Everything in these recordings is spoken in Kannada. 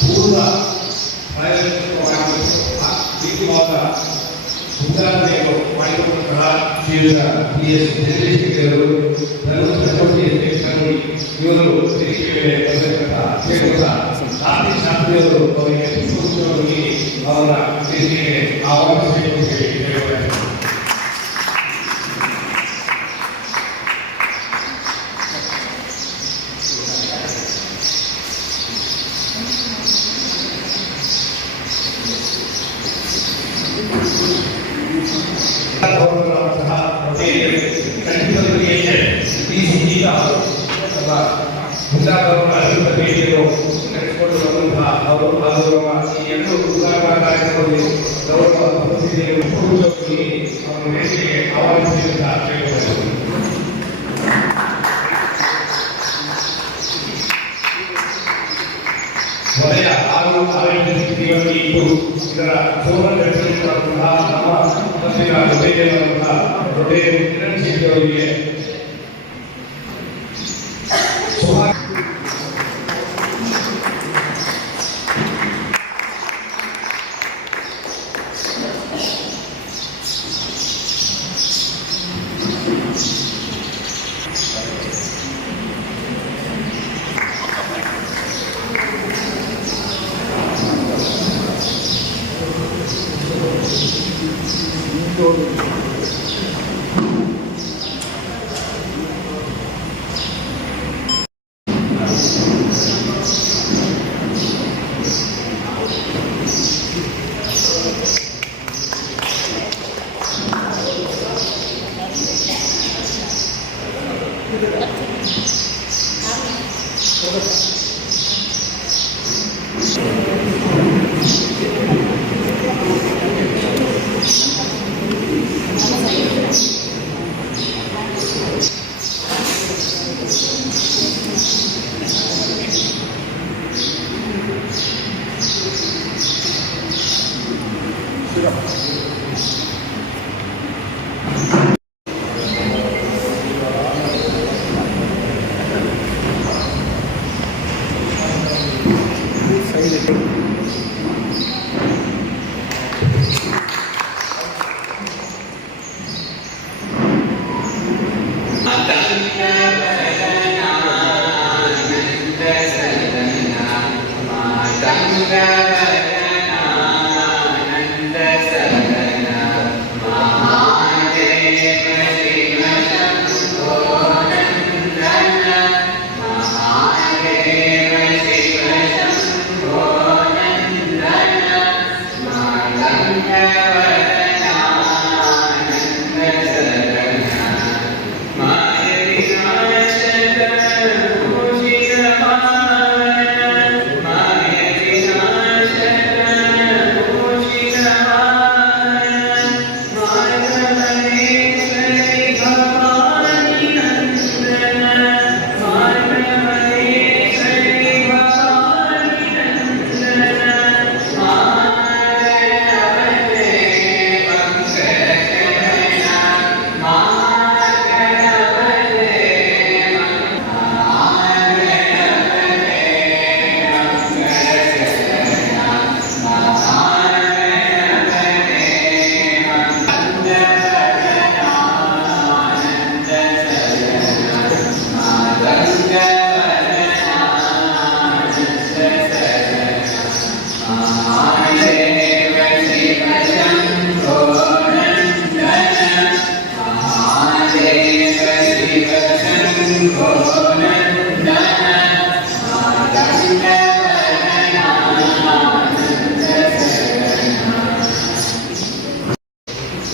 ಪೂರ್ವ ಪ್ರಾಯೋಗಿಕವಾದ ಉದಾಹರಣೆಗಳು ಮಾಡಿಕೊಂಡಂತಹ ಶ್ರೀಯುತ PS ಚಂದ್ರಶೇಖರ್ ಚಟುವಟಿಕೆ ಅಧ್ಯಕ್ಷರು ಇವರು ವೇದಿಕೆಗೆ ಬಂದಿರತಕ್ಕಂತಹ ಶಾಸ್ತ್ರಿಯವರು ಅವರಿಗೆ ಪುಷ್ಪಗುಚ್ಛವಾಗಿ ಅವರ ವೇದಿಕೆಗೆ ಆಹ್ವಾನಿಸಬೇಕು ಅಂತ ಹೇಳಿ ವಲಯ 6 ಆರೋಗ್ಯ ಸ್ಥಿತಿಯಲ್ಲಿ ಇದ್ದು ಇದರ ಸೌಲಭ್ಯಗಳಿರುವಂತಹ ನಮ್ಮ ಮಂದಿರ ಜೊತೆಗಿರುವಂತಹ ದೊಡ್ಡ ಕಿರಣ್ ಸಿಂಗ್ ಅವರಿಗೆ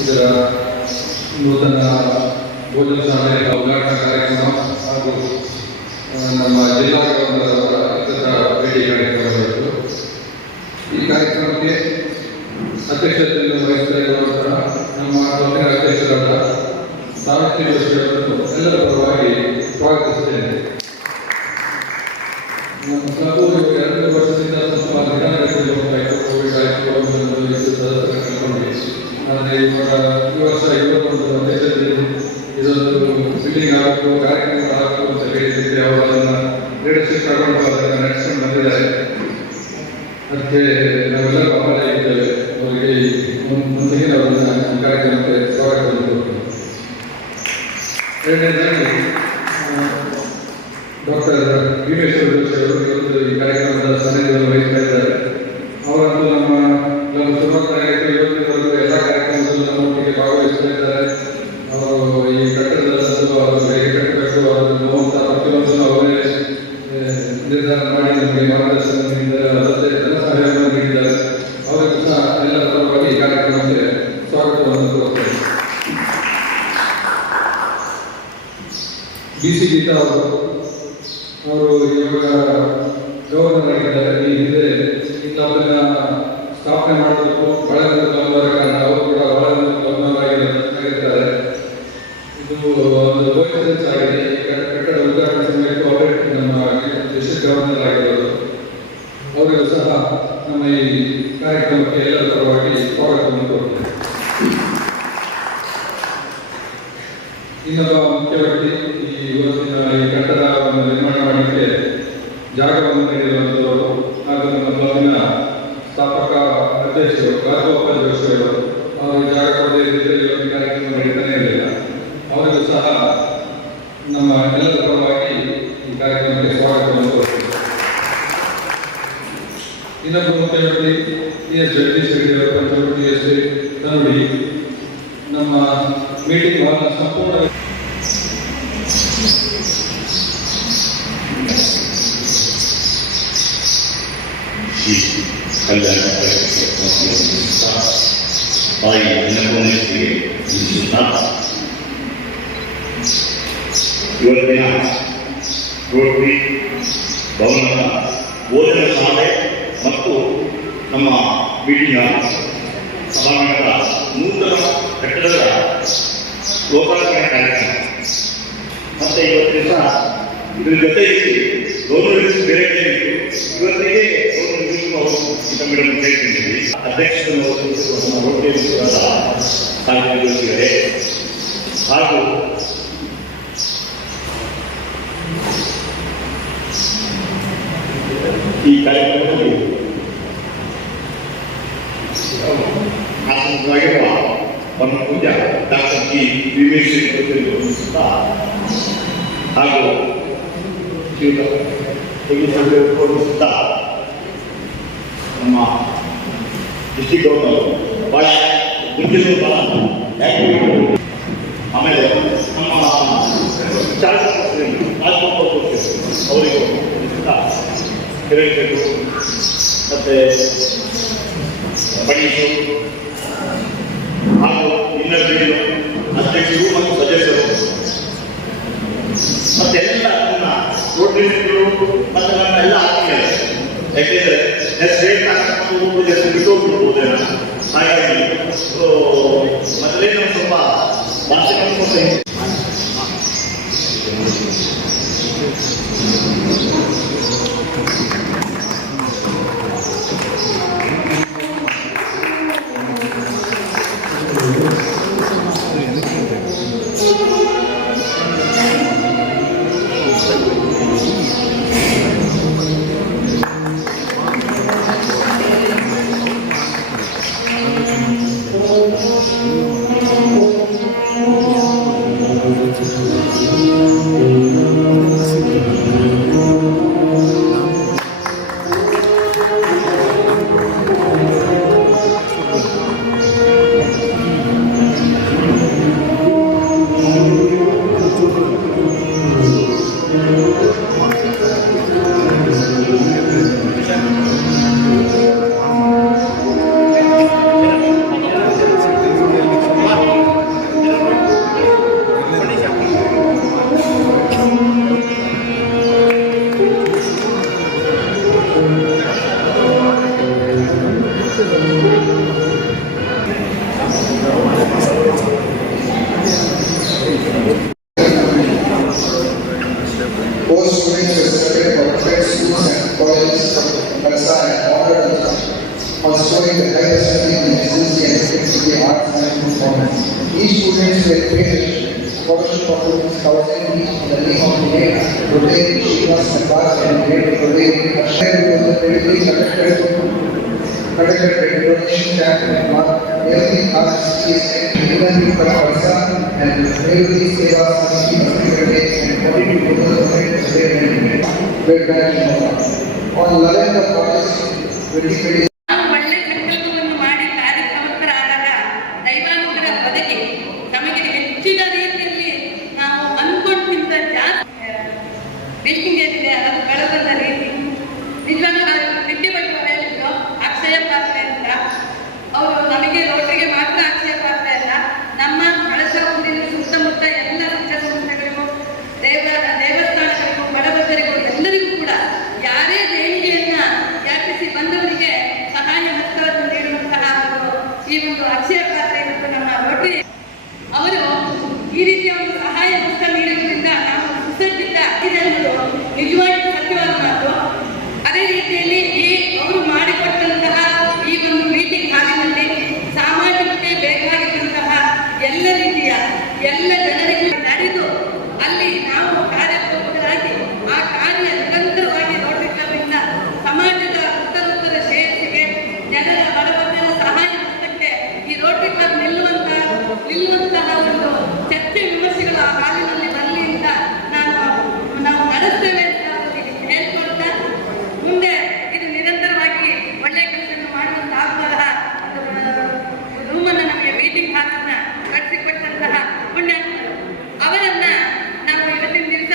ಇದರ ನೂತನ ಭೋಜನ ಶಾಲೆಯ ಉದ್ಘಾಟನಾ ಕಾರ್ಯಕ್ರಮ ಹಾಗೂ ನಮ್ಮ ಜಿಲ್ಲಾ ಗವರ್ನರ್ ಭೇಟಿ ಕಾರ್ಯಕ್ರಮಗಳು. ಈ ಕಾರ್ಯಕ್ರಮಕ್ಕೆ ಅಧ್ಯಕ್ಷತೆಯನ್ನು ವಹಿಸಿರುವಂತಹ ನಮ್ಮ ಗೌರವ ಅಧ್ಯಕ್ಷರಾದ ಸಾವಿತ್ರಿ ಜೋಶಿ ಅವರನ್ನು ಎಲ್ಲರ ಪರವಾಗಿ ಸ್ವಾಗತಿಸುತ್ತೇನೆ. ನಮ್ಮ ಕ್ಲಬ್ 2 ವರ್ಷದಿಂದ ಸ್ವಲ್ಪ ನಿಧಾನಗೊಳ್ಳುವಂತಾಯಿತು. ಕೋವಿಡ್ ಆಯಿತು, ಆದರೆ ಈ ವರ್ಷ 21 ಅಧ್ಯಕ್ಷತೆ ಇದೊಂದು ಬಿಲ್ಡಿಂಗ್ ಆಗಬೇಕು, ಕಾರ್ಯಕ್ರಮಗಳಾಗಬೇಕು ಅಂತ ಹೇಳಿದ್ರೆ ಅವರು ಅದನ್ನು ಲೀಡರ್ಶಿಪ್ ತಗೊಂಡು ಅದನ್ನು ನಡೆಸ್ಕೊಂಡು ಬಂದಿದ್ದಾರೆ. ಅದಕ್ಕೆ ನಾವೆಲ್ಲರೂ ಆಭಾರ ಇದ್ದೇವೆ. ಅವರಿಗೆ ಮುಂದಿನ ಅವರನ್ನು ಈ ಕಾರ್ಯಕ್ರಮಕ್ಕೆ ಸ್ವಾಗತವನ್ನು ಕೊಡ್ತೇವೆ. ಎರಡನೇದಾಗಿ ಡಾಕ್ಟರ್ ಭೀಮೇಶ್ವರ ಜೋಶಿ ಅವರು ಇವತ್ತು ಈ ಕಾರ್ಯಕ್ರಮದ ಸಾನ್ನಿಧ್ಯವನ್ನು ವಹಿಸ್ತಾ ಇದ್ದಾರೆ. ಅವರನ್ನು ನಮ್ಮ ಸುಮಾರು ಇವತ್ತಿನವರೆಗೂ ಎಲ್ಲ ಕಾರ್ಯಕ್ರಮದಲ್ಲೂ ನಮ್ಮೊಟ್ಟಿಗೆ ಭಾಗವಹಿಸ್ತಾ ಇದ್ದಾರೆ. ಅವರು ಈ ಕಟ್ಟಡದಲ್ಲೂ ಅವರು ಹೇಗೆ ಕಟ್ಟಬೇಕು ಅದನ್ನು ನೋಡುವಂಥ ಪ್ರತಿಯೊಂದನ್ನು ಅವರೇ ನಿರ್ಧಾರ ಮಾಡಿ ನಮಗೆ ಮಾರ್ಗದರ್ಶನ ನೀಡಿದ್ದಾರೆ. ಅದಲ್ಲದೆ ಧನ ಸಹಾಯವನ್ನು ನೀಡಿದ್ದಾರೆ. ಅವರಿಗೂ ಸಹ ಎಲ್ಲರ ಪರವಾಗಿ ಈ ಕಾರ್ಯಕ್ರಮಕ್ಕೆ ಸ್ವಾಗತವನ್ನು ಕೋರುತ್ತೇವೆ. BC ಗೀತಾ ಅವರು ಇವಾಗ ಗವರ್ನರ್ ಆಗಿದ್ದಾರೆ. ಈ ಹಿಂದೆ ಈ ಕ್ಲಬ್ನ ಸ್ಥಾಪನೆ ಮಾಡಬೇಕು ಬಹಳ ಗವರ್ನರ್ ಕಾರಣ ಅವರು ಕೂಡ ಬಹಳ ಗವರ್ನರ್ ಆಗಿರ್ತಾರೆ. ಇದು ಒಂದು ಕೋಇನ್ಸಿಡೆನ್ಸ್ ಆಗಿದೆ. ಈ ಕಟ್ಟಡ ಉದ್ಘಾಟನೆ ಸಮಯಕ್ಕೂ ಅವರೇ ನಮ್ಮ ಡಿಸ್ಟ್ರಿಕ್ಟ್ ಗವರ್ನರ್ ಆಗಿರೋದು. ಅವರಿಗೂ ಸಹ ನಮ್ಮ ಈ ಕಾರ್ಯಕ್ರಮಕ್ಕೆ ಎಲ್ಲರ ಪರವಾಗಿ ಸ್ವಾಗತವನ್ನು ಕೊಡ್ತೇವೆ. ಇನ್ನೊಬ್ಬ ಮುಖ್ಯ ವ್ಯಕ್ತಿ ಈ ಇವತ್ತಿನ ಈ ಕಟ್ಟಡವನ್ನು ನಿರ್ಮಾಣ ಮಾಡಲಿಕ್ಕೆ ಜಾಗವನ್ನು ನೀಡಿರುವಂಥವರು ಹಾಗೂ ನಮ್ಮ ಕ್ಲಬ್ನ ಸ್ಥಾಪಕ ಅಧ್ಯಕ್ಷರು ರಾಘವಪ್ಪ ಜೋಶಿ ಅವರು. ಅವರು ಜಾಗ ಕೊಡದೇ ಇದ್ದರೆ ಇವತ್ತು ಕಾರ್ಯಕ್ರಮ ನಡೀತಾನೆ ಇರಲಿಲ್ಲ. ಅವರಿಗೂ ಸಹ ನಮ್ಮ ಎಲ್ಲರ ಪರವಾಗಿ ಈ ಕಾರ್ಯಕ್ರಮಕ್ಕೆ ಸ್ವಾಗತವನ್ನು ಕೊಡ್ತೇವೆ. ಇನ್ನೊಬ್ಬ ಮುಖ್ಯ ವ್ಯಕ್ತಿ TS ಜಗದೀಶ್ ರೆಡ್ಡಿ ಅವರು, ಪಂಚವಟಿ TS ಕನ್ನಡಿ. ನಮ್ಮ ಮೀಟಿಂಗ್ ಹಾಲ್ನ ಸಂಪೂರ್ಣ ಕಲ್ಯಾಣ ತಾಯಿ ನೆನಪೊಂದಿಗೆ ಇವತ್ತಿನ ರೋಟರಿ ಭವನದ ಬೋಧನಾ ಶಾಲೆ ಮತ್ತು ನಮ್ಮ ಮೀಟಿಂಗ್ ಸಭಾಂಗಣದ ನೂತನ ಕಟ್ಟಡದ ಲೋಕಾರ್ಪಣೆ ಕಾರ್ಯಕ್ರಮ ಮತ್ತೆ ಇವತ್ತಿನ ಸಹ ಇದ್ರ ಜೊತೆಗೆ ಗೌರ್ಮೆಂಟ್ ಬೇರೆ ಇತ್ತು. ಇವತ್ತಿಗೆ ಮೇಡಮ್ ಕೇಳ್ತಿದ್ದೀವಿ. ಅಧ್ಯಕ್ಷರು ರೋಟರಿ ಸಾಹಿತ್ಯಗೊಳಿಸಿದ್ದಾರೆ ಹಾಗೂ ಈ ಕಾರ್ಯಕ್ರಮದಲ್ಲಿ ಆಸಕ್ತರಾಗಿರುವ ನಮ್ಮ ಪೂಜಾ ಡಾಕ್ಟರ್ ಜಿ ಭೀಮೇಶ್ವರ ಹಾಗೂ ಕೊಡಿಸುತ್ತಾ ನಮ್ಮ ಡಿಸ್ಟ್ರಿಕ್ಟ್ ಗವರ್ನರ್ ಭಾಳ ಮುಂಚಿನ ಭಾಳ ಆಮೇಲೆ ನಮ್ಮ ಅವರಿಗೂ ಕಿರಣ್ ಮತ್ತು ಪಂಡಿತರು ಹಾಗೂ ಇನ್ನೊಬ್ಬರು ಅಧ್ಯಕ್ಷರು ಮತ್ತು ಸದಸ್ಯರು ಮತ್ತೆಲ್ಲ ನನ್ನ ರೋಟರಿಗಳು ಮತ್ತು ನನ್ನ ಎಲ್ಲ ಆತ್ಮೀಯರು. ಯಾಕೆಂದರೆ ಬಿಟ್ಟೋಗ್ಬಿಡ್ಬೋದೇನೋ. ಹಾಗಾಗಿ ಮೊದಲೇ ನಮ್ಮ ಸ್ವಲ್ಪ ಭಾಷೆ showing the diversity and enthusiasm in the arts and performance. These students were trained scholarship of ₹1,000 each in the name of the late Rotary Srinivas Sarkar and late Rotary Ashwin was previously conducted a donation camp in March. Every arts is given for Orissa and every Seva Society of Secretary and 42 people donated their blood bank. On 11th of August 2020. ಒಳ್ಳೆ ಸಂಕಲ್ಪವನ್ನು ಮಾಡಿ ಕಾರ್ಯಕ್ರಮಸ್ಥರಾದಾಗ ದೈವಾನುಗ್ರಹ ಬದುಕಿ ನಮಗೆ ಹೆಚ್ಚಿನ ರೀತಿಯಲ್ಲಿ ನಾವು ಅಂದ್ಕೊಂಡ್ಕಿಂತ ಜಾಸ್ತಿ ಬಿಲ್ಡಿಂಗ್ ಏನಿದೆ ಅದು ಬೆಳೆದ ರೀತಿ ನಿಜವಾಗ್ಲೂ ನಾವು ತಿಂಡಿ ಬಗ್ಗೆ ಹೇಳಿದ್ರು ಅಕ್ಷಯ ಪಾತ್ರೆ ಅಂತ ಅವರು ನಮಗೆ ರೋಟರಿಗೆ ಮಾತ್ರ ಅಕ್ಷಯ ಪಾತ್ರೆ ಅಲ್ಲ ನಮ್ಮ ಬಳಸ ಊರಿನ ಸುತ್ತಮುತ್ತ ಎಲ್ಲ ಸಂಸ್ಥೆಗಳಿಗೂ ದೇವಸ್ಥಾನಗಳಿಗೂ ಬಡಬಗ್ಗರಿಗೂ ಎಲ್ಲರಿಗೂ ಕೂಡ ಯಾರೇ ದೇಣಿಗೆಯನ್ನ ಯಾಚಿಸಿ ಬಂದವರಿಗೆ ಸಹಾಯ ಹಸ್ತವನ್ನು ನೀಡುವಂತಹ ಈ ಒಂದು ಅಕ್ಷಯ ಪಾತ್ರೆ ಮತ್ತು ನಮ್ಮ ರೋಟರಿ ಅವರು ಈ ರೀತಿಯ ಒಂದು ಸಹಾಯ ಹಸ್ತ ನೀಡುವುದರಿಂದ ನಾವು ಸುಸಜ್ಜಿತ ಇದೆ ಅನ್ನೋದು ನಿಜವಾಗಿ ಸತ್ಯವಾದ ಮಾತು. ಅದೇ ರೀತಿಯಲ್ಲಿ ಅವರು ಮಾಡಿಕೊಟ್ಟಂತಹ ಈ ಒಂದು ಮೀಟಿಂಗ್ ಹಾಲಿನಲ್ಲಿ ಸಮಾಜಕ್ಕೆ ಬೇಕಾಗಿರುವಂತಹ ಎಲ್ಲ ರೀತಿಯ ಎಲ್ಲ ಜನರಿಗೂ ನಡೆದು ಅಲ್ಲಿ ನಾವು ಕಾರ್ಯಪ್ರವೃತ್ತರಾಗಿ ಆ ಕಾರ್ಯ ನಿರಂತರವಾಗಿ ರೋಟರಿ ಕ್ಲಬ್ಬಿಂದ ಸಮಾಜದ ಉತ್ತರೋತ್ತರ ಶ್ರೇಯಸ್ಸಿಗೆ ಜನರ ಬಡವರ್ಗದ ಸಹಾಯ ಹಸ್ತಕ್ಕೆ ಈ ರೋಟರಿ ಕ್ಲಬ್ ನಿಲ್ಲುವಂತಹ ಒಂದು ಚರ್ಚೆ ವಿಮರ್ಶೆಗಳು ಆ ಹಾಲಿನಲ್ಲಿ ಬರಲಿ ಅಂತ ನಾವು ನಡೆಸ್ತೇವೆ ಅಂತ ಹೇಳ್ಕೊಳ್ತಾ ಮುಂದೆ ಇದು ನಿರಂತರವಾಗಿ ಒಳ್ಳೆಯ ಕೆಲಸವನ್ನು ಮಾಡುವಂತಹ ರೂಮನ್ನು ನಮಗೆ ಮೀಟಿಂಗ್ ಹಾಲನ್ನ ಕಟ್ಟಿಸಿಕೊಟ್ಟಂತಹ ಪುಣ್ಯಾತ್ಮರು ಅವರನ್ನ ನಾವು ಇವತ್ತಿನ ದಿವಸ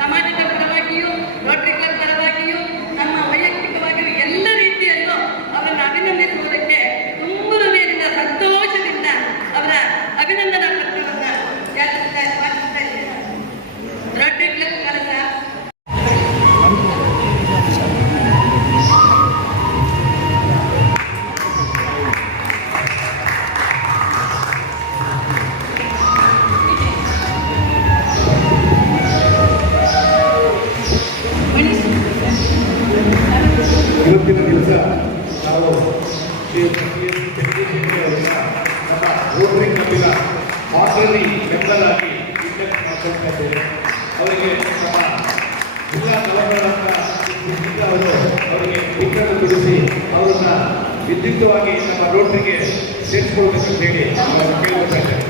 ಸಮಾಜದ ಪರವಾಗಿಯೂ ರೋಟರಿ ಕ್ಲಬ್ ಪರವಾಗಿಯೂ ನಮ್ಮ ವೈಯಕ್ತಿಕವಾಗಿಯೂ ಎಲ್ಲ ರೀತಿಯಲ್ಲೂ ಅವರನ್ನು ಅಭಿನಂದಿಸುವುದಕ್ಕೆ ತುಂಬ ಹೃದಯದಿಂದ ಸಂತೋಷದಿಂದ ಅವರ ಅಭಿನಂದನಾ ಪತ್ರವನ್ನು ಯಾಚಿಸ್ತಾ ಇದ್ದೇನೆ. ರೋಟರಿ ಕ್ಲಬ್ ಕೆಲಸ ಇವತ್ತಿನ ದಿವಸ ನಾವು ನಮ್ಮ ರೋಟರಿ ಕ್ಲಬ್ಬಿನ ಆನರರಿ ಮೆಂಬರ್ ಆಗಿ ಇಂಡಕ್ಟ್ ಮಾಡ್ಕೊಳ್ತಾ ಇದ್ದೇವೆ. ಅವರಿಗೆ ನಮ್ಮ ಜಿಲ್ಲಾ ಕಲಾವಿದರಾದ ಅವರು ಅವರಿಗೆ ಟಿಕೆಟ್ ಬಿಡಿಸಿ ಅವರನ್ನ ವಿದ್ಯುಕ್ತವಾಗಿ ನಮ್ಮ ರೋಟರಿಗೆ ಸೇರಿಸಿಕೊಳ್ಬೇಕಂತ ಹೇಳಿ ನಾವು ಕೇಳ್ತಾ ಇದ್ದೇವೆ.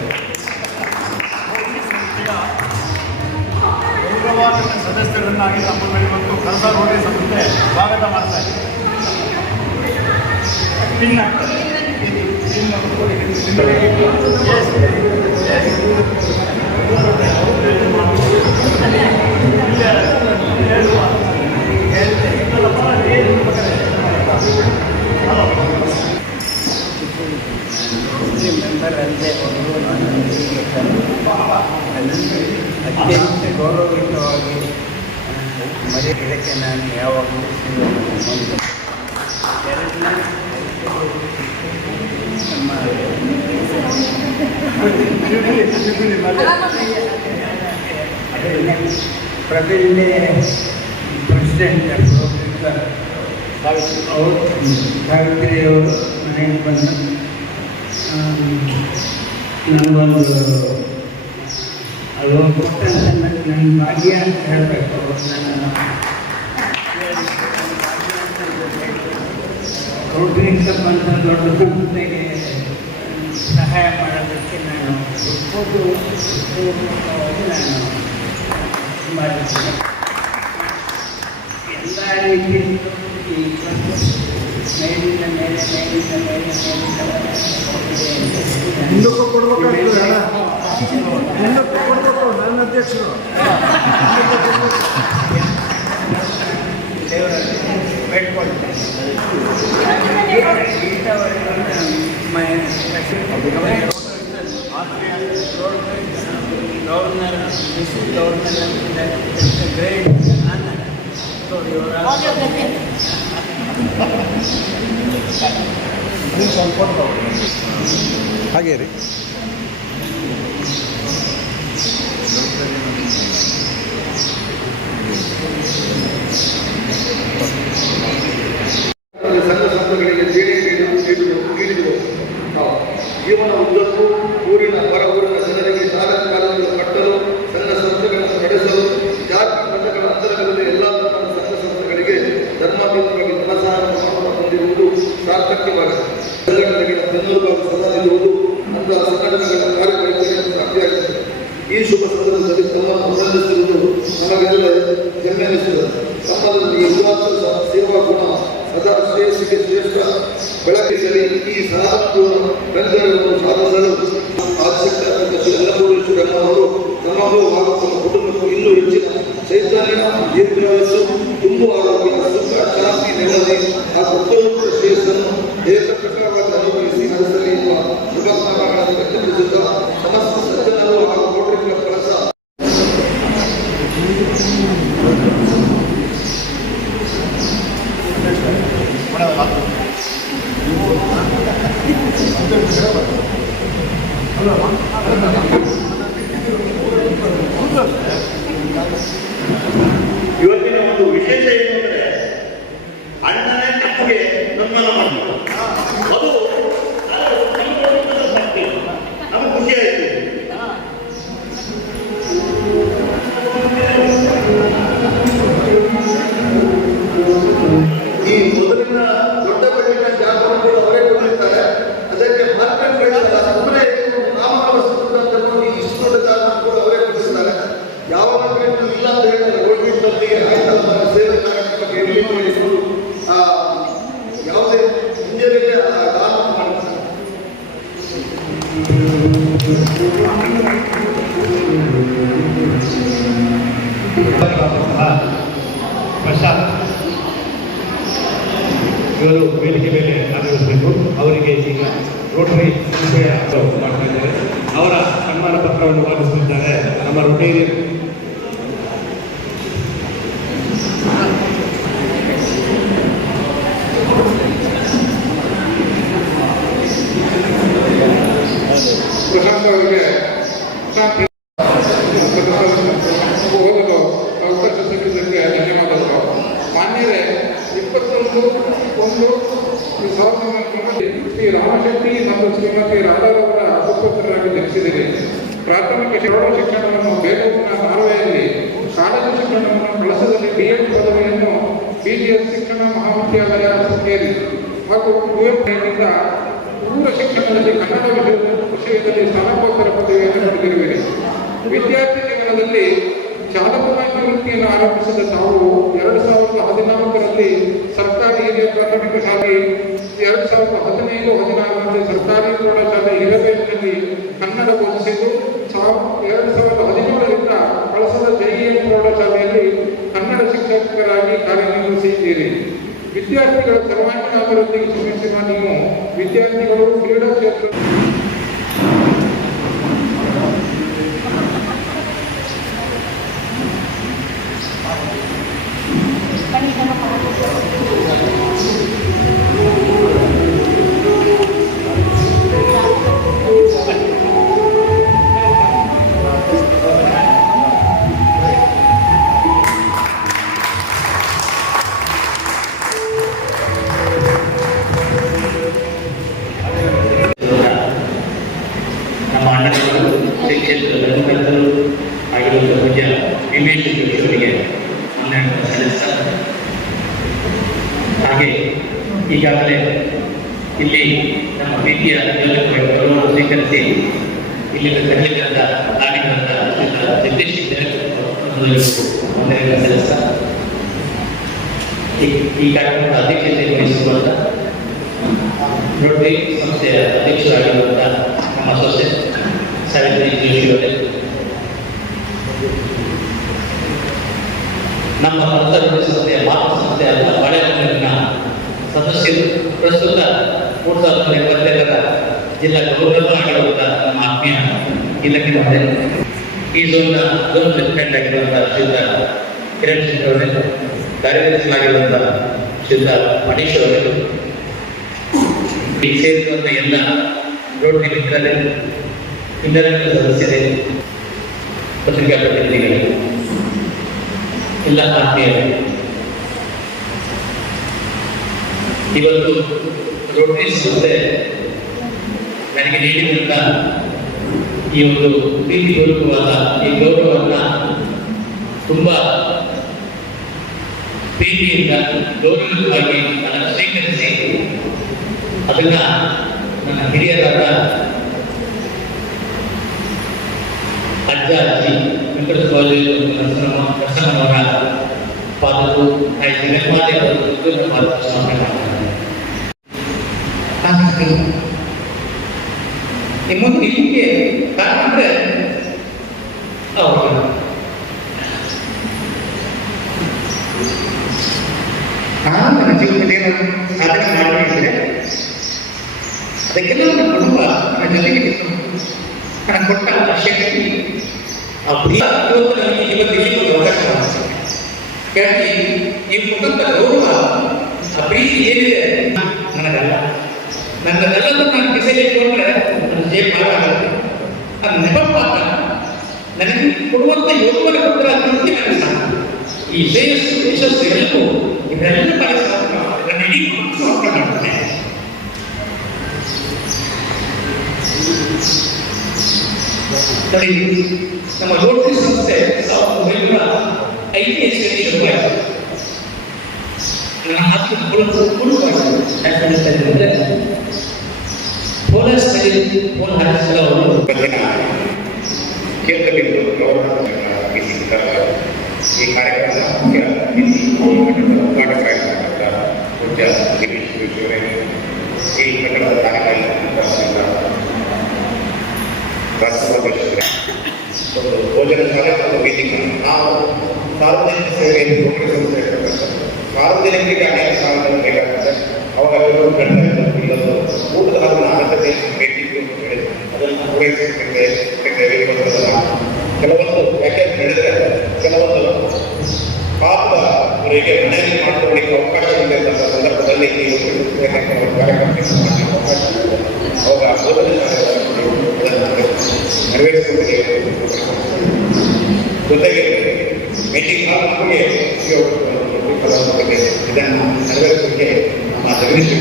ಗೌರವಾನ್ವಿತ ಸದಸ್ಯರನ್ನಾಗಿ ತಮ್ಮನ್ನು ಇವತ್ತು ಕಳಸ ರೋಟರಿ ಸಂಸ್ಥೆ ಸ್ವಾಗತ ಮಾಡ್ತಾ ಇದೆ. ಮೆಂಬರ್ ಅಲ್ಲದೆ ಅವರು ಅತ್ಯಂತ ಗೌರವಯುತವಾಗಿ ಮರೆಯಲಿಕ್ಕೆ ನಾನು ಯಾವಾಗಲೂ ಎರಡನೇ ನಮ್ಮ ಪ್ರಬೀಲ್ನೇ ಪ್ರೆಸಿಡೆಂಟ್ ಅವರು ಸಾವಿತ್ರಿಯವರು ಮನೆಗೆ ಬಂದು ನನಗೊಂದು ಅದು ಕೊಟ್ಟಂತ ನನ್ನ ಭಾಗ್ಯ ಅಂತ ಹೇಳಬೇಕು. ನನ್ನ ರೋಟರಿ ಕ್ಲಬ್ ಅಂತ ದೊಡ್ಡ ಸಂಸ್ಥೆಗೆ ಸಹಾಯ ಮಾಡೋದಕ್ಕೆ ನಾನು ಪೂರ್ವಕವಾಗಿ ನಾನು ಮಾಡಿದ್ದೇನೆ. ಎಲ್ಲ ರೀತಿಯಲ್ಲೂ ಈ ಮೇಲಿಂದ ಮೇಲೆ ಹಿಂದಕ್ಕೂ ಕೊಡ್ಬೇಕಾಗ್ತದೆ ಹಣ, ಹಿಂದಕ್ಕೂ ಕೊಡ್ಬೇಕು ನನ್ನ ಅಧ್ಯಕ್ಷರು. Governor district governor great honour. So ಹಾಗೆ ರೀ ಸಂಘ ಸಂಸ್ಥೆಗಳಿಗೆ ನೀಡಿದರು. ಜೀವನ ಉದ್ದಕ್ಕೂ ಊರಿನ ಹೊರ ಊರಿನ ಜನರಿಗೆ ಶಾಲಾ ಕಾಲೇಜುಗಳು ಕಟ್ಟಲು ಈ ಶುಭ ಸಂದರ್ಭದಲ್ಲಿ ತಮ್ಮನ್ನು ಅಭಿನಂದಿಸುವುದು ನಮಗೆಲ್ಲ ಹೆಮ್ಮೆನಿಸುತ್ತದೆ. ತಮ್ಮಲ್ಲಿ ನಿಜವಾದ ಸೇವಾ ಗುಣ ಸದಾ ಶ್ರೇಯಸ್ಸಿಗೆ ಶ್ರೇಷ್ಠ ಬೆಳಕಿಸಲಿ. ಈ ಸಾಧನ ಗಂಧಗಳನ್ನು ಸಾಧಿಸಲು ಆಸಕ್ತಿ ಎಲ್ಲರೂ ನಮಗೂ ಹಾಗೂ ತಮ್ಮ ಕುಟುಂಬಕ್ಕೂ ಇನ್ನೂ ಹೆಚ್ಚಿನ ಚೈತನ್ಯ, ದೀರ್ಘಾಯಸ್ಸು, ತುಂಬು ಆರೋಗ್ಯ, ಸುಖ, ಶಾಂತಿ, ನೆಮ್ಮದಿ ಹಾಗೂ ಉತ್ತಮ ಶ್ರೇಯಸ್ಸನ್ನು ಏಕಪ್ರಕಾರವಾಗಿ ಅನುಭವಿಸಿ ನಡೆಸಲಿ ಎಂಬ ಶುಭಕಾಮನೆಗಳನ್ನು ವ್ಯಕ್ತಪಡಿಸುತ್ತಾ ಸಮಸ್ತ ಸಜ್ಜನರು ಹಾಗೂ ರೋಟರಿ ಕ್ಲಬ್ ಕೆಲಸ ಇವತ್ತಿನ ಒಂದು ವಿಶೇಷ ಏನು ಅಂದರೆ ಅಣ್ಣನೇ ತಪ್ಪಿಗೆ ನಮ್ಮನ್ನು ಮಾಡ್ತಾರೆ. ಅದು ನಮಗೆ ಖುಷಿ ಆಯಿತು. ಈ ಮೊದಲಿನ ದೊಡ್ಡ ಬೆಳೆಯ ಜಾಗವನ್ನು ಅವರೇ ಕೊಟ್ಟಿರ್ತಾರೆ. ಅದಕ್ಕೆ ಮಾರ್ಕೆಟ್ಗಳಿಲ್ಲ, ಸುಮ್ಮನೆ ನಾಮಕರಿಸಿದಂತಹ ಇಷ್ಟು ದೊಡ್ಡ ಜಾಗವನ್ನು ಕೂಡ ಅವರೇ ಕೊಟ್ಟಿರ್ತಾರೆ. ಯಾವ ಮಾರ್ಕೆಟ್ ಇಲ್ಲ ಅಂತ ಹೇಳಿದ್ರೆ ಗೋಲ್ಡ್ ಆಯ್ತಲ್ಲ ಸೇವೆ ಕಾರ್ಯಕ್ರಮಕ್ಕೆ ಯಾವುದೇ ಇಂಜಿನಿಯರಿಗೆ ದಾನ ಮಾಡ್ತಾರೆ. ಪ್ರಶಾಂತ್ ಇವರು ವೇದಿಕೆ ಮೇಲೆ ಆಗಮಿಸಬೇಕು. ಅವರಿಗೆ ಈಗ ರೋಟರಿ ವಿಷಯ ಮಾಡ್ತಾ ಇದ್ದಾರೆ. ಅವರ ಸನ್ಮಾನ ಪತ್ರವನ್ನು ವಾದಿಸುತ್ತಿದ್ದಾರೆ ನಮ್ಮ ರೋಟರಿ ಪ್ರಶಾಂತ್ ಅವರಿಗೆ ಹೋಗಲು ಅವಕಾಶ ಸಿಕ್ಕಿದ್ದಕ್ಕೆ ಧನ್ಯವಾದಗಳು. ಮಾನ್ಯರೇ, 21/1/2009 ಶ್ರೀ ರಾಮಶೆಟ್ಟಿ ಮತ್ತು ಶ್ರೀಮತಿ ರಾಧಾರವರ ಸುಪುತ್ರರಾಗಿ ಜನಿಸಿದರೆ ಪ್ರಾಥಮಿಕ ಪ್ರೌಢ ಶಿಕ್ಷಣವನ್ನು ಬೇಲೂರಿನ ನಾರ್ವೆಯಲ್ಲಿ, ಕಾಲೇಜು ಶಿಕ್ಷಣವನ್ನು ಕಳಸದಲ್ಲಿ BEd ಪದವಿಯನ್ನು BGS ಶಿಕ್ಷಣ ಮಹಾವಿದ್ಯಾಲಯ ಶೃಂಗೇರಿ ಹಾಗೂ UFನಿಂದ ಪೂರ್ವ ಶಿಕ್ಷಣದಲ್ಲಿ ಕನ್ನಡ ವಿಷಯದಲ್ಲಿ ಸ್ನಾತಕೋತ್ತರ ಪದವಿಯನ್ನು ಪಡೆದಿರುವಿರಿ. ವಿದ್ಯಾರ್ಥಿ ಜೀವನದಲ್ಲಿ ಚಾಲಕವಾಗಿ ವೃತ್ತಿಯನ್ನು ಆರಂಭಿಸಿದ ತಾವು 2014ರಲ್ಲಿ ಸರ್ಕಾರಿ ಹಿರಿಯ ಪ್ರಾಥಮಿಕ ಶಾಲೆ, 2015-16 ಸರ್ಕಾರಿ ಪ್ರೌಢಶಾಲೆ ಹಿರೇಬೇರಿನಲ್ಲಿ ಕನ್ನಡ ಬೋಧಿಸಿದ್ದು, 2017ರಿಂದ ಕಳಸದ JEM ಪ್ರೌಢಶಾಲೆಯಲ್ಲಿ ಕನ್ನಡ ಶಿಕ್ಷಕರಾಗಿ ಕಾರ್ಯನಿರ್ವಹಿಸಿದ್ದೀರಿ. ವಿದ್ಯಾರ್ಥಿಗಳ ಸರ್ವಾಂಗೀಣ ಅಭಿವೃದ್ಧಿಗೆ ಶ್ರಮಿಸಿರುವ ನೀವು ವಿದ್ಯಾರ್ಥಿಗಳು ಕ್ರೀಡಾ ಕ್ಷೇತ್ರ ನಮ್ಮ ಅಣ್ಣಗಳು ಕ್ಷೇತ್ರದ ಪ್ರಮುಖರು ಆಗಿರುವಂಥ ಪೂಜ್ಯ ವಿವೇಕ್ ಅವರಿಗೆ ವಂದನೆಗಳನ್ನು ಸಲ್ಲಿಸ್ತಾರೆ. ಹಾಗೆ ಈಗಾಗಲೇ ಇಲ್ಲಿ ನಮ್ಮ ಪ್ರೀತಿಯ ಗೌರವವನ್ನು ಸ್ವೀಕರಿಸಿ ಇಲ್ಲಿನ ಕನ್ನಡಿಗರಿಂದ ಆಗಿರುವಂಥ ಜಗದೀಶ್ ವಂದನೆಗಳನ್ನು ಸಲ್ಲಿಸ್ತಾರೆ. ಈ ಕಾರ್ಯಕ್ರಮದ ಅಧ್ಯಕ್ಷತೆ ವಹಿಸುವಂಥ ರೋಟರಿ ಸಂಸ್ಥೆಯ ಅಧ್ಯಕ್ಷರಾಗಿರುವಂಥ ನಮ್ಮ ಸೊಸೆ ಸಾವಿತ್ರಿ ಜೋಶಿಯವರೇ, ನಮ್ಮ ರೋಟರಿ ಸಂಸ್ಥೆಯ ಮಾತೃ ಸಂಸ್ಥೆಯ ಬಾಳೆಹೊನ್ನೂರಿನ ಸದಸ್ಯರು, ಪ್ರಸ್ತುತ 2022ರ ಜಿಲ್ಲಾ ಗೌರವ ಆಗಿರುವಂಥ ನಮ್ಮ ಆತ್ಮೀಯ ಇಲಾಖೆ ಅವರೇ, ಈ ಝೋನ್ನ ಝೋನ್ ಪ್ರೆಸಿಡೆಂಟ್ ಆಗಿರುವಂಥ ಶ್ರೀಯುತ ಕಿರಣ್ ಸಿಂಗ್ ಅವರೇ, ಕಾರ್ಯದರ್ಶಿಯಾಗಿರುವಂಥ ಶ್ರೀಯುತ ಮನೀಶ್ ಅವರೇ, ಈ ಸೇರಿರುವಂಥ ಎಲ್ಲ ರೋಟರಿ ಮಿತ್ರರೇ, ಇಂಟರ್ನೆಟ್ ಸದಸ್ಯರೇ, ಪತ್ರಿಕಾ ಪ್ರತಿನಿಧಿಗಳು, ಎಲ್ಲ ಆತ್ಮೀಯರು, ಇವತ್ತು ರೋಟರಿ ಸಂಸ್ಥೆ ನನಗೆ ನೀಡಿದಂಥ ಈ ಒಂದು ಪ್ರೀತಿಪೂರ್ವಕವಾದ ಈ ಗೌರವವನ್ನು ತುಂಬ ಪ್ರೀತಿಯಿಂದ ಗೌರವವಾಗಿ ಅದನ್ನು ಸ್ವೀಕರಿಸಿ ಅದನ್ನ ನನ್ನ ಹಿರಿಯರಾದ ಅಜ್ಜ ಅಜ್ಜಿ ವೆಂಕಟಸ್ವಾಮಿ ನರಸಮ್ಮನವರ ಪಾದಗಳು ತಾಯಿ ಜಗನ್ಮಾತೆ ನಮ್ಮ ನಿಮ್ಮೊಂದು ನಿಮಗೆ ಕಾರಣ ಅಂದ್ರೆ ನನ್ನ ಜೀವನದಲ್ಲಿ ಏನಾದ್ರು ಸಾಧನೆ ಮಾಡಬೇಕಿದ್ರೆ ಅದಕ್ಕೆಲ್ಲ ನನ್ನ ಕುಟುಂಬ ನನ್ನ ಜೊತೆಗೆ ನನಗೆ ಕೊಟ್ಟ ಶಕ್ತಿ ಆ ಇವತ್ತು ನನಗೆ ಇವತ್ತಿಗೆ ಒಂದು ಅವಕಾಶ ಕೇಳಿ ನೀವು ಕೊಟ್ಟಂತ ಗೌರವ ಆ ಪ್ರೀತಿ ಏನಿದೆ ನನಗಲ್ಲ ನನ್ನದೆಲ್ಲದೂ ನಾನು ಕಿಸೆಯಲ್ಲಿ ಇಟ್ಕೊಂಡ್ರೆ ನನ್ನ ಜೇಬ್ ಮಾಡಾಗುತ್ತೆ ಅದು ನೆಪ ಮಾತ್ರ ನನಗೆ ಕೊಡುವಂತ ಯೋಗವನ್ನು ಕೊಟ್ಟರೆ ಅದಕ್ಕೆ ನನಗೆ ಸಾಕು ಈ ಶ್ರೇಯಸ್ಸು ಯಶಸ್ಸು ಎಲ್ಲವೂ ಇದೆಲ್ಲ ನನಗೆ ಸಾಕು ನನ್ನ ಇಡೀ ಸಮರ್ಪಣೆ ಮಾಡ್ತೇನೆ ನೋಡಿ ನಮ್ಮ ರೋಟರಿ ಸಂಸ್ಥೆ 1950 ಶುರುವಾಯಿತು ನನ್ನ ಆತ್ಮ ಯಾಕಂದ್ರೆ ಪೊಲೀಸ್ ಈ ಕಾರ್ಯಕ್ರಮದ ಮುಖ್ಯ ಉದ್ಘಾಟಕ ಪೂಜ್ಯ ಗಿರೀಶ್ ಈ ಕಟ್ಟಡದ ಭೋಜನ ಶಾಲೆ ಮತ್ತು ವೇದಿಕೆ ನಾವು ಸಾರ್ವಜನಿಕ ಸೇವೆಯನ್ನು ಸಾರ್ವಜನಿಕರಿಗೆ ಅನೇಕ ಸಾಧನಗಳು ಬೇಕಾಗುತ್ತೆ ಅವಾಗ ಇಲ್ಲೊಂದು ಊಟದ ಹಾಗೂ ಅರ್ಹತೆ ಭೇಟಿ ಅದನ್ನು ಪೂರೈಸಿದ್ದೇವೆ ಕೆಲವೊಂದು ಯಾಕೆಂತ ಹೇಳಿದ್ರೆ ಕೆಲವೊಂದು ಪಾಪ ಅವರಿಗೆ ಮನೆಯಲ್ಲಿ ಮಾಡಿಕೊಳ್ಳಿಕ್ಕೆ ಅವಕಾಶ ಇದೆ ಅಂತ ಸಂದರ್ಭದಲ್ಲಿ ಅವಾಗ ಭೋಜನ ನೆರವೇರಿಸಿಕೊಂಡಿದ್ದೇವೆ ಜೊತೆಗೆ ಮೀಟಿಂಗ್ ಹಾಲ್ಗೆ ಇದನ್ನು ನೆರವೇರಿಸಲಿಕ್ಕೆ ನಮ್ಮ ಜಗದೀಶ್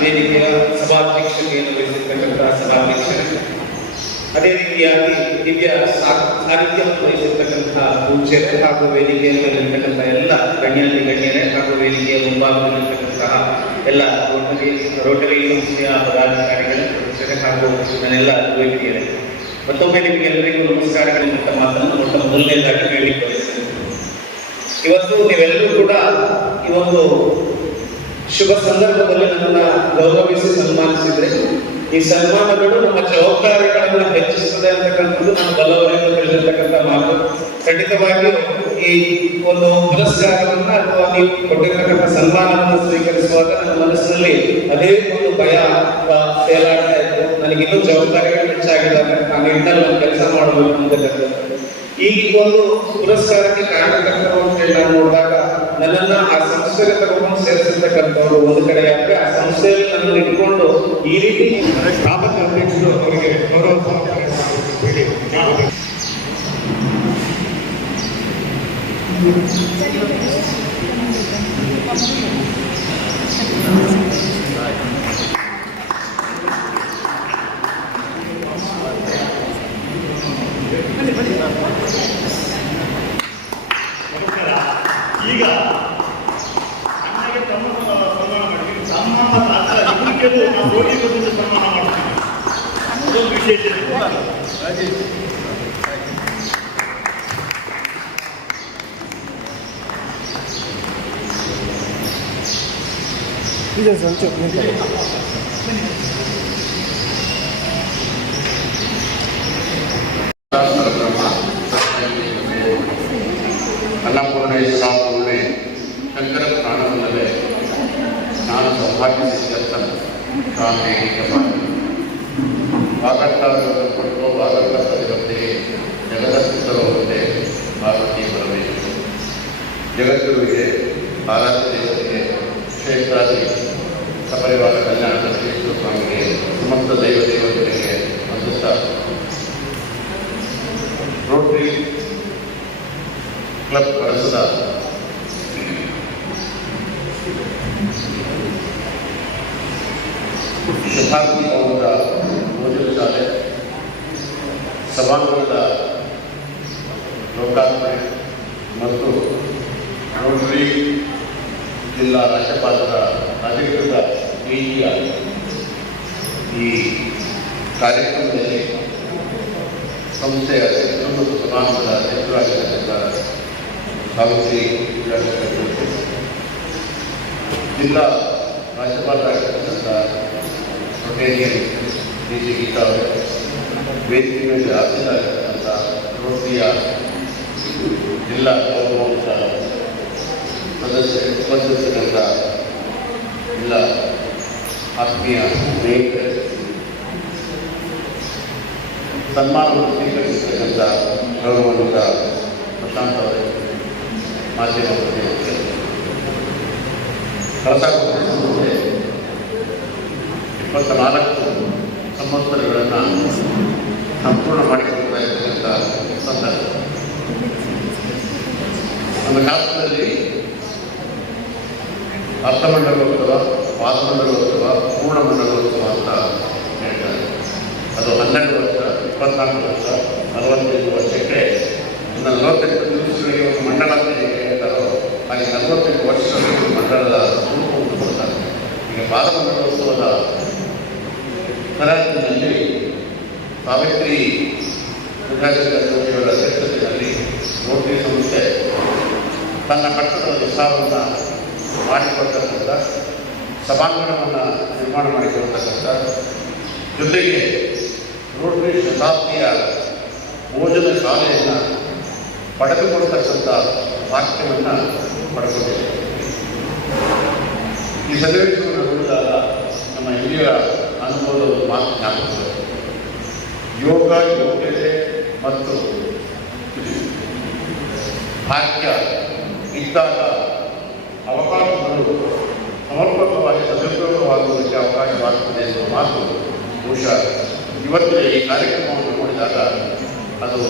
ವೇದಿಕೆಯ ಸಭಾಧ್ಯಕ್ಷತೆಯನ್ನು ವಹಿಸಿರ್ತಕ್ಕಂಥ ಸಭಾಧ್ಯಕ್ಷರು ಅದೇ ರೀತಿಯಾಗಿ ದಿವ್ಯ ಸಾಹಿತ್ಯವನ್ನು ವಹಿಸಿರ್ತಕ್ಕಂಥ ಪೂಜ್ಯರು ಹಾಗೂ ವೇದಿಕೆಯಲ್ಲಿರ್ತಕ್ಕಂಥ ಎಲ್ಲ ಗಣ್ಯರೇ ಹಾಗೂ ವೇದಿಕೆಯ ಮುಂಭಾಗದಲ್ಲಿರ್ತಕ್ಕಂತಹ ಎಲ್ಲ ರೋಟರಿ ಸಂಸ್ಥೆಯ ಪದಾಧಿಕಾರಿಗಳು ಪೂಜ್ಯರೇ ಹಾಗೂ ನನ್ನೆಲ್ಲ ವೇದಿಕೆಯರೇ ಮತ್ತೊಮ್ಮೆ ನಿಮಗೆಲ್ಲರಿಗೂ ನಮಸ್ಕಾರಗಳಿಂದ ಮಾತನ್ನು ಮೊದಲನೇದಾಗಿ ಹೇಳಿಕೊಳ್ಳುತ್ತೇನೆ. ಇವತ್ತು ನೀವೆಲ್ಲರೂ ಕೂಡ ಈ ಒಂದು ಶುಭ ಸಂದರ್ಭದಲ್ಲಿ ನನ್ನನ್ನು ಗೌರವಿಸಿ ಸನ್ಮಾನಿಸಿದ್ರೆ ಈ ಸನ್ಮಾನಗಳು ನಮ್ಮ ಜವಾಬ್ದಾರಿಗಳನ್ನು ಹೆಚ್ಚಿಸುತ್ತದೆ ಅಂತಕ್ಕಂಥದ್ದು ನಮ್ಮ ಬಲವರಿಂದ ತಿಳಿದಿರ್ತಕ್ಕಂಥ ಮಾತು. ಖಂಡಿತವಾಗಿಯೂ ಈ ಒಂದು ಪುರಸ್ಕಾರವನ್ನ ಅಥವಾ ನೀವು ಕೊಟ್ಟಿರ್ತಕ್ಕಂಥ ಸನ್ಮಾನವನ್ನು ಸ್ವೀಕರಿಸುವಾಗ ನನ್ನ ಮನಸ್ಸಿನಲ್ಲಿ ಅದೇ ಒಂದು ಭಯ ತೇಲಾಡ್ತಾ ಇತ್ತು. ನನಗಿನ್ನೂ ಜವಾಬ್ದಾರಿಗಳು ಹೆಚ್ಚಾಗಿದ್ದಾವೆ, ನಾನು ಇನ್ನೂ ಒಂದು ಕೆಲಸ ಮಾಡಬೇಕು ಅಂತಕ್ಕಂಥದ್ದು. ಈ ಒಂದು ಪುರಸ್ಕಾರಕ್ಕೆ ಕಾರಣಕರ್ತರು ಅಂತ ಹೇಳಿ ನಾನು ನೋಡಿದಾಗ ನನ್ನನ್ನ ಆ ಸಂಸ್ಥೆಗೆ ತಗೊಂಡು ಸೇರಿಸಿರ್ತಕ್ಕಂಥವ್ರು ಒಂದು ಕಡೆ ಯಾಕೆ ಆ ಸಂಸ್ಥೆಯಲ್ಲಿ ನನ್ನನ್ನು ಇಟ್ಕೊಂಡು ಈ ರೀತಿ ಸ್ಥಾಪಕ ಅಧ್ಯಕ್ಷರು ಅವರಿಗೆ ಗೌರವ ಈಗ ನನಗೆ ಸನ್ಮಾನ ಮಾಡಿ ಸನ್ಮಾನ ಇವರಿಗೆಲ್ಲೂ ನಾವು ರೋಗಿಗಳನ್ನು ಸನ್ಮಾನ ಮಾಡ್ತೀವಿ. ಅದೊಂದು ವಿಶೇಷ. ಅನ್ನಪೂರ್ಣೇಶ್ವರ ಪೂರ್ಣೆ ಶಂಕರ ಪ್ರಾಣವಲ್ಲದೆ ನಾನು ಸೌಭಾಗ್ಯ ಸಿದ್ಧತ್ತ ವಾಗಟ್ಟಾದರೂ ಕೊಟ್ಟು ವಾಗಟ್ಟ ಪ್ರತಿಬಂಧೆಗೆ ಜಗದಸ್ಥಿತರು ಒಂದೇ ಪಾರ್ವತಿ ಪರಮೇಶ್ವರಿ ಜಗದ್ಗುರುವಿಗೆ ಆರಾಧ್ಯ ದೇವತೆಗೆ ಕ್ಷೇತ್ರಾದಿ ಸಪರಿವಾರ ಕಲ್ಯಾಣದ ಶ್ರೀಕೃಷ್ಣ ಸ್ವಾಮಿಗೆ ಸಮಸ್ತ ದೈವ ದೇವತೆಗಳಿಗೆ ವಂದಿಸ್ತಾ ರೋಟರಿ ಕ್ಲಬ್ ಕಳಸದ ಶತಾಬ್ದಿ ಭವನದ ಭೋಜನ ಶಾಲೆ ಸಭಾಂಗಣದ ಲೋಕಾರ್ಪಣೆ ಮತ್ತು ರೋಟರಿ ಜಿಲ್ಲಾ ರಾಜ್ಯಪಾಲರ ಅಧಿಕೃತ ಭೇಟಿಯ ಈ ಕಾರ್ಯಕ್ರಮದಲ್ಲಿ ಸಂಸ್ಥೆಯ ಅಧ್ಯಕ್ಷರು ಮತ್ತು ಸಮಾಜದ ಅಧ್ಯಕ್ಷರಾಗಿರ್ತಕ್ಕಂಥ ಸಾವಿತ್ರಿ ಜಿಲ್ಲಾ ರಾಜ್ಯಪಾಲರಾಗಿರ್ತಕ್ಕಂಥ ರೊಟೇರಿಯನ್ ಡಿ ಸಿ ಗೀತಾ ಅವರೇ, ವೇದಿಕೆ ಮೇಲೆ ಹಾಜರಾಗಿರ್ತಕ್ಕಂಥ ರೋಟರಿಯ ಜಿಲ್ಲಾ ಗೌರವಾಂಶ ಸದಸ್ಯರಿರ್ತಕ್ಕಂಥ ಎಲ್ಲ ಆತ್ಮೀಯ ಸ್ನೇಹಿತರೆ, ಸನ್ಮಾನವನ್ನು ಸ್ವೀಕರಿಸಿರ್ತಕ್ಕಂಥ ಗೌರವಾನ್ವಿತ ಪ್ರಶಾಂತ್ ಅವರೇ, ಮಾಧ್ಯಮ ಪ್ರತಿನಿಧಿಗಳೇ, ಕಳಸಾ ಸಂಸ್ಥೆ 24 ಸಂವತ್ಸರಗಳನ್ನು ಸಂಪೂರ್ಣ ಮಾಡಿಕೊಳ್ತಾ ಇರ್ತಕ್ಕಂಥ ಸಂದರ್ಭ. ನಮ್ಮ ಶಾಸ್ತ್ರದಲ್ಲಿ ಅರ್ಥಮಂಡಲೋತ್ಸವ, ಪಾದಮಂಡಲೋತ್ಸವ, ಪೂರ್ಣಮಂಡಲೋತ್ಸವ ಅಂತ ಹೇಳ್ತಾರೆ. ಅದು 12 ವರ್ಷ, 24 ವರ್ಷ, 45 ವರ್ಷಕ್ಕೆ 48 ದಿವಸಗಳಿಗೆ ಒಂದು ಮಂಡಲ ಅಂತ ಹೇಗೆ ಹೇಳ್ತಾರೋ ಹಾಗೆ 48 ವರ್ಷಗಳಿಗೆ ಮಂಡಲದ ರೂಪವನ್ನು ಕೊಡ್ತಾರೆ. ಈಗ ಪಾದಮಂಡಲೋತ್ಸವದ ತರಗತಿಯಲ್ಲಿ ಸಾವಿತ್ರಿ ಜೋಶಿಯವರ ಅಧ್ಯಕ್ಷತೆಯಲ್ಲಿ ರೋಟರಿ ಸಂಸ್ಥೆ ತನ್ನ ಕಟ್ಟಡದ ವಿಸ್ತಾರವನ್ನು ಮಾಡಿಕೊಳ್ತಕ್ಕಂಥ, ಸಭಾಂಗಣವನ್ನು ನಿರ್ಮಾಣ ಮಾಡಿಕೊಳ್ತಕ್ಕಂಥ, ಜೊತೆಗೆ ರೋಟರಿ ಶತಾಬ್ದಿಯ ಭೋಜನ ಶಾಲೆಯನ್ನು ಪಡೆದುಕೊಳ್ತಕ್ಕಂಥ ವಾಕ್ಯವನ್ನು ಪಡ್ಕೊಂಡಿದೆ. ಈ ಸನ್ನಿವೇಶವನ್ನು ನೋಡಿದಾಗ ನಮ್ಮ ಹಿರಿಯರ ಅನುಭವದ ಮಾತು ಜ್ಞಾಪಿಸುತ್ತದೆ. ಯೋಗ, ಯೋಗ್ಯತೆ ಮತ್ತು ಭಾಗ್ಯ ಇದ್ದಾಗ ಅವಕಾಶಗಳು ಸಮರ್ಪಕವಾಗಿ ಸದುಪಯೋಗವಾಗುವುದಕ್ಕೆ ಅವಕಾಶವಾಗುತ್ತದೆ ಎನ್ನುವ ಮಾತು ಬಹುಶಃ ಇವತ್ತಿನ ಈ ಕಾರ್ಯಕ್ರಮವನ್ನು ನೋಡಿದಾಗ ಅದು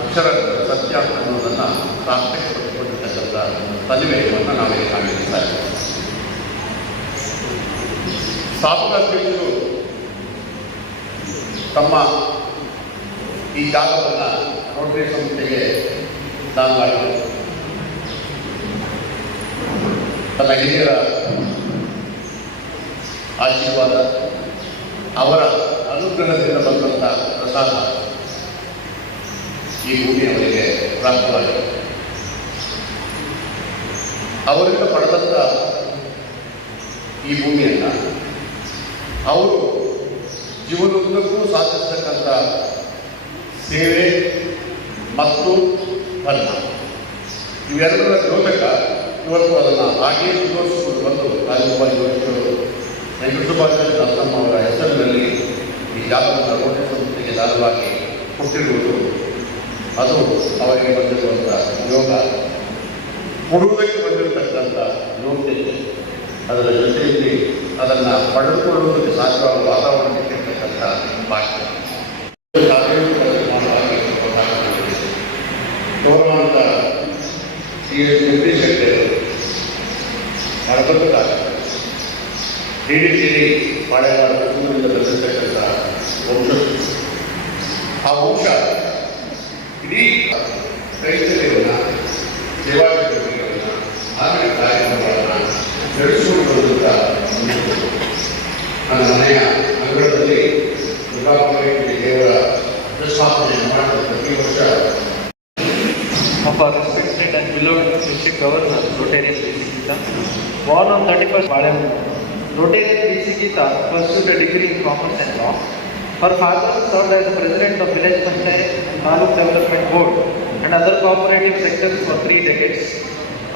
ಅಕ್ಷರ ಸತ್ಯ ಅನ್ನೋದನ್ನು ಸಾರ್ಥಕಪಡಿಸಿಕೊಂಡಿರ್ತಕ್ಕಂಥ ಸನ್ನಿವೇಶವನ್ನು ನಾವೇ ಕಾಣಿಸ್ತಾರೆ. ಸ್ಥಾಪಕ ಅಧ್ಯಕ್ಷರು ತಮ್ಮ ಈ ಜಾಗವನ್ನು ರೋಟರಿ ಸಂಸ್ಥೆಗೆ ದಾನವಾಗಿದೆ. ತನ್ನ ಹಿರಿಯರ ಆಶೀರ್ವಾದ, ಅವರ ಅನುಗ್ರಹದಿಂದ ಬಂದಂಥ ಪ್ರಸಾದ ಈ ಭೂಮಿಯವರಿಗೆ ಪ್ರಾಪ್ತವಾಗಿದೆ. ಅವರಿಂದ ಪಡೆದಂಥ ಈ ಭೂಮಿಯನ್ನು ಅವರು ಜೀವನೋದ್ದಕ್ಕೂ ಸಾಧಿಸತಕ್ಕಂಥ ಸೇವೆ ಮತ್ತು ಧರ್ಮ ಇವೆರಡರ ದ್ಯೋತಕ ಇವತ್ತು ಅದನ್ನು ಹಾಗೆಯೇ ಮುಂದುವರಿಸಿಕೊಂಡು ಬಂದು ರಾಜಗೋಪಾಲ್ ಜೋಶಿಯವರು ವೆಂಕಟಸುಬ್ಬಾಚಾರ್ಯ ದಾಸಮ್ಮ ಅವರ ಹೆಸರಿನಲ್ಲಿ ಈ ಜಾಗವನ್ನು ರೋಟರಿ ಸಂಸ್ಥೆಗೆ ದಾನವಾಗಿ ಕೊಟ್ಟಿರುವುದು ಅದು ಅವರಿಗೆ ಬಂದಿರುವಂಥ ಯೋಗ, ಕೊಡುವುದಕ್ಕೆ ಬಂದಿರತಕ್ಕಂಥ ಯೋಗ್ಯತೆ, ಅದರ ಜೊತೆಯಲ್ಲಿ ಅದನ್ನು ಪಡೆದುಕೊಳ್ಳುವುದಕ್ಕೆ ಸಾಧ್ಯವಾದ ವಾತಾವರಣಕ್ಕೆ ಇರ್ತಕ್ಕಂಥ ಭಾಷೆ ಗೌರವಾಂತ CS ನಿರ್ದೇಶಕರು ಮರಬತ್ತ DDCD ಪಾಳೆಗಾರ ಊರಿನಿಂದ ಬಂದಿರತಕ್ಕಂಥ ವಂಶ, ಆ ವಂಶ ಇಡೀ ಕೈತಲ್ಯವನ್ನು, ಸೇವಾ ಚಟುವಟಿಕೆಗಳನ್ನು, ಧಾರ್ಮಿಕ ಕಾರ್ಯಕ್ರಮಗಳನ್ನು ನಡೆಸಿಕೊಂಡು ಬರುವಂಥ ನನ್ನ ಮನೆಯ ಅಂಗಳದಲ್ಲಿ ದುರ್ಗಾಪುರಿ ದೇವರ ಪ್ರತಿಷ್ಠಾಪನೆಯನ್ನು ಮಾಡಿದ ಪ್ರತಿ ವರ್ಷ of our respected and beloved district governor, Rotarian D.C. Geeta. Born on 31st March, Rotarian D.C. Geeta pursued a degree in commerce and law. Her father served as the president of village panchayat and Taluk Development Board and other cooperative sectors for 3 decades.